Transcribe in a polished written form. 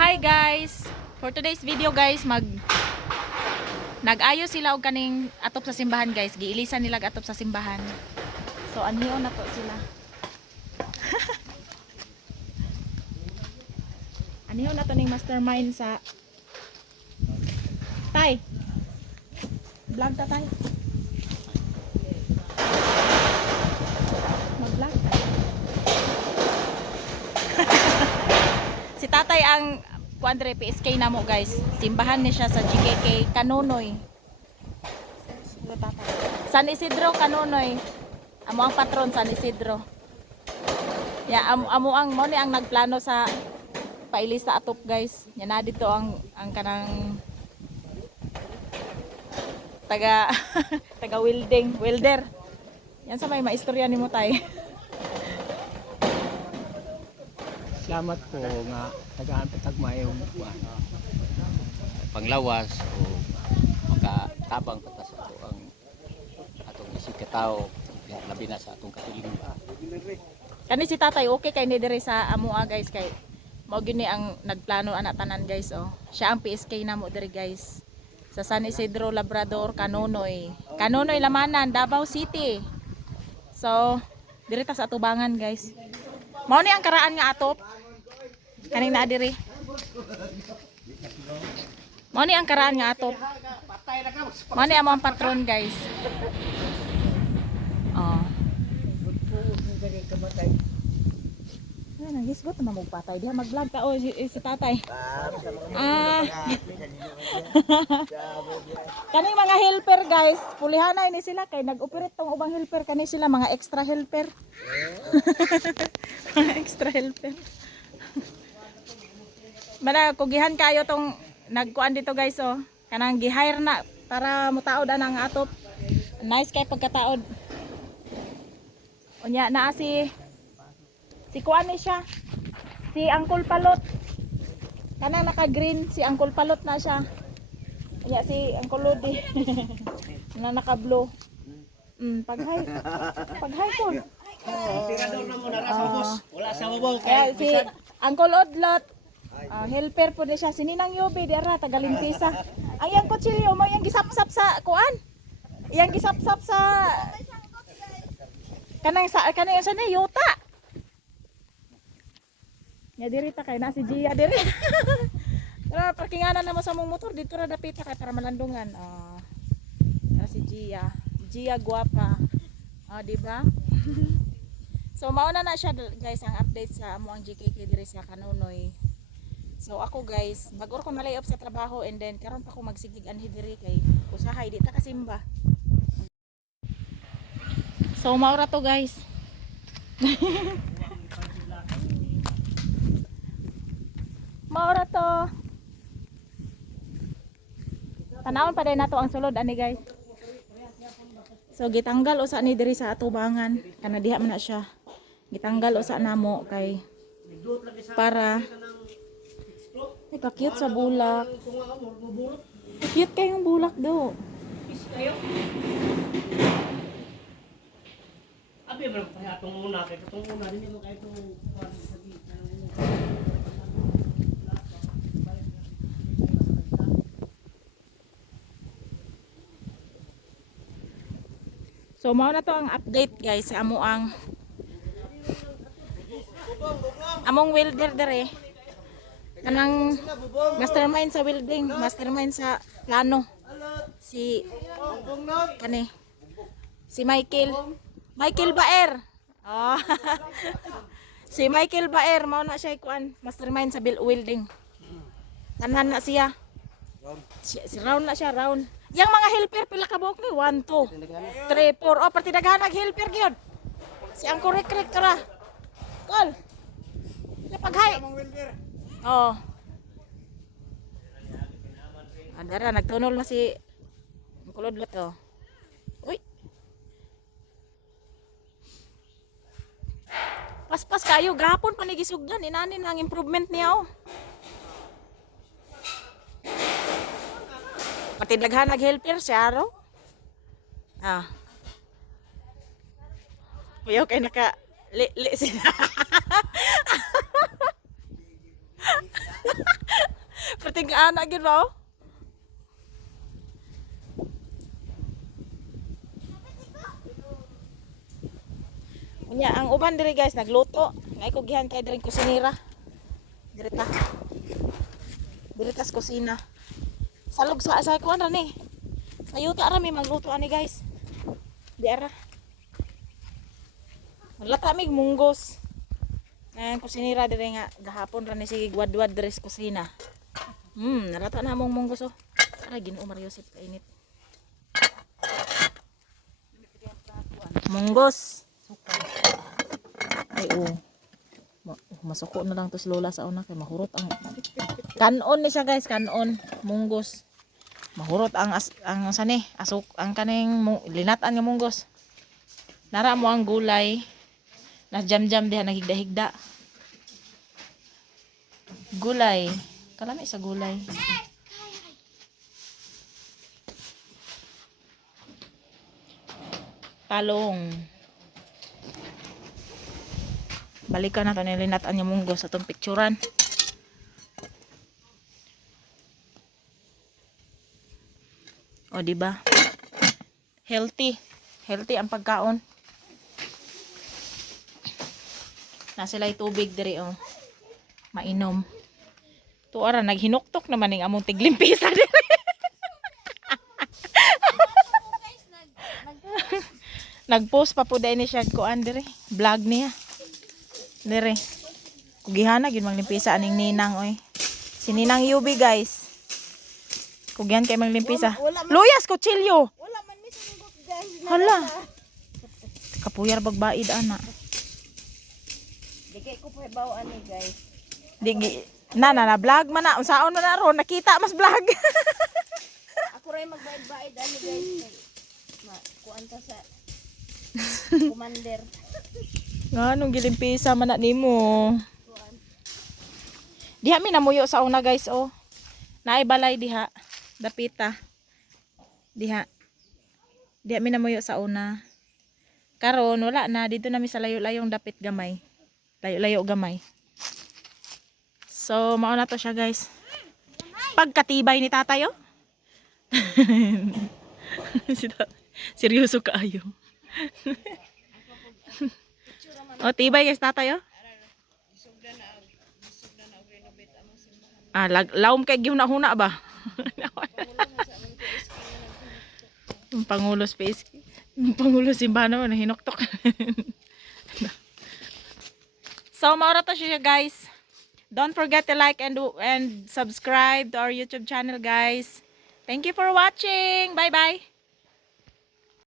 Hi guys! For today's video guys, nag-ayo sila og kaning atop sa simbahan guys. Giilisan nila atop sa simbahan. So anhiyo na to sila. Anhiyo na to ning mastermind sa Tay. Vlog ta tay. Mag-vlog. Si tatay ang kuandre PSK na mo guys. Simbahan ni siya sa GKK Kanonoy. San Isidro Kanonoy. Amo ang patron San Isidro. Ya amo ang mo ni ang nagplano sa pailis sa atop guys. Nya na dito ang kanang taga taga welder. Yan sa may maistorya nimo tay. Salamat po nga nagaantag mayong panglawas o makatabang pata sa ato ang atong isig katao labi na sa atong kasilingan. Kani si tatay okay kay ni diri sa amoa guys kay mao gyud ni ang nagplano ana tanan guys oh. Siya ang PSK namo diri guys. Sa San Isidro Labrador Kanonoy. Kanonoy Lamanan, Davao City. So, diri ta sa atubangan guys. Mao ni ang karaan nga atop. Kaning naa diri. Mao ni ang karaan nga atop. Mao ni among patron guys. Oh. Ay, nagisgot na magpatay. Diha mag-vlog ta si tatay. Kaning mga helper guys, pulihanay ni sila kay nag-operate tong ubang helper kani sila mga extra helper. Mga extra helper. Bala kugihan kayo tong nagkuan dito guys oh. Kanang gi-hire na para mutaod ang atop. Nice kay pagkataod. Unya naa si kuan ni siya. Si Uncle Palot. Kanang naka-green si Uncle Palot na siya. Unya si Uncle Lodi. Na naka-blue. Paghay ko. Tirador na mo nara sa ubos. Wala sa babaw Kaya si Uncle Odlot. Helper po siya. Sininang Yobe dira tagalimpisa. Ang yang kutsilyo mo yang gisapsap sa kuan. Yang gisapsap sa kanang sa ni yuta. Ya diri ta kay na si Gia diri. Tara parkinganan na mo sa mong motor dito ra dapit kay para malandungan. Na si Gia. Gia guwapa. Di ba? So mauna na siya guys ang update sa amo ang GKK diri sa Kanonoy. So ako guys, bag-or ko na lay off sa trabaho and then karon pa ko magsigig anhi diri kay usahay di ta kasimba. So maura to guys. Maura to. Tanawon pa din nato ang sulod ani guys. So gitanggal usa ni diri sa atubangan. Kana diha man na siya. Gitanggal usa namo kay para cute sa bulak. Cute kayong bulak do. Abi ba pa atong muna kay atong muna din mo kay itong So mao na to ang update guys sa among welder dere. Kanang mastermind sa welding, mastermind sa plano. Si Michael Baer. Oh. Si Michael Baer mao na siya kuan, mastermind sa welding. Tanan na siya. Si round na siya, round. Yang mga helper pila ka buok ni 1 2 3 4 oh pati daghan nag helper gyud. Si ang korek tara. Kol. Napaghay. Oh. Andara nagtunol na si kulodlot oh. Uy. Paspas kayo gahapon pa ni gisugdan inanin ang improvement niya oh. Pati daghan nag-helper siya ro. Puyo kay naka li sila. ana gid ba? Oh? Unya ang uban diri guys nagluto. Ngay ko gihan kay diri kusinira. Diri ta. Diri tas kusina. Salog sa kuan ra ni. Sayo ta ra mi magluto ani guys. Di ara. Wala kami munggos. Ngayon kusinira diri nga gahapon ra ni sige guad-guad diri sa kusina. Narata na mong munggos oh. Ara Ginoo Mario Joseph kainit. Munggos. Ay oh. Masuko na lang to si Lola sa una kay mahurot ang kanon ni siya guys, kanon, munggos. Mahurot ang sani, asuk ang kaning linatan nga munggos. Nara mo ang gulay. Na jam-jam diha nagigda-higda. Gulay. Kalami sa gulay. Talong. Balikan na to nilinatan yung munggos sa itong picturan. O diba? Healthy. Healthy ang pagkaon. Na sila'y tubig diri oh. Mainom. Tuara naghinuktok naman ning among tiglimpisa diri. Nagpost pa po dai ni siya kuan diri. Vlog niya. Dere. Kugihana gyud manglimpisa aning ninang oy. Si Ninang Yubi guys. Kugihan kay manglimpisa. Luyas kutsilyo. Wala man mi sunggot guys. Hala. Kapuyar bagbaid ana. Digay ko pa baw ani guys. Digi na vlog man na unsaon man na ron nakita mas vlog. Ako ray magbayad-bayad ani guys. Kuan ta sa commander. Nganong gilimpisa man na nimo. Diha mi namuyo sa una guys oh. Naay balay diha. Dapita. Diha. Diha mi namuyo sa una. Karon wala na dito na mi sa layo-layong dapit gamay. Layo-layo gamay. So mao na to siya guys. Pagkatibay ni tatay oh. Seryoso kaayo. O tibay guys tatay oh. Lawom kay gihuna-huna ba? Yung Pangulo space. Yung Pangulo simbahan naman hinuktok. So maura to siya guys. Don't forget to like and subscribe to our YouTube channel guys. Thank you for watching. Bye bye.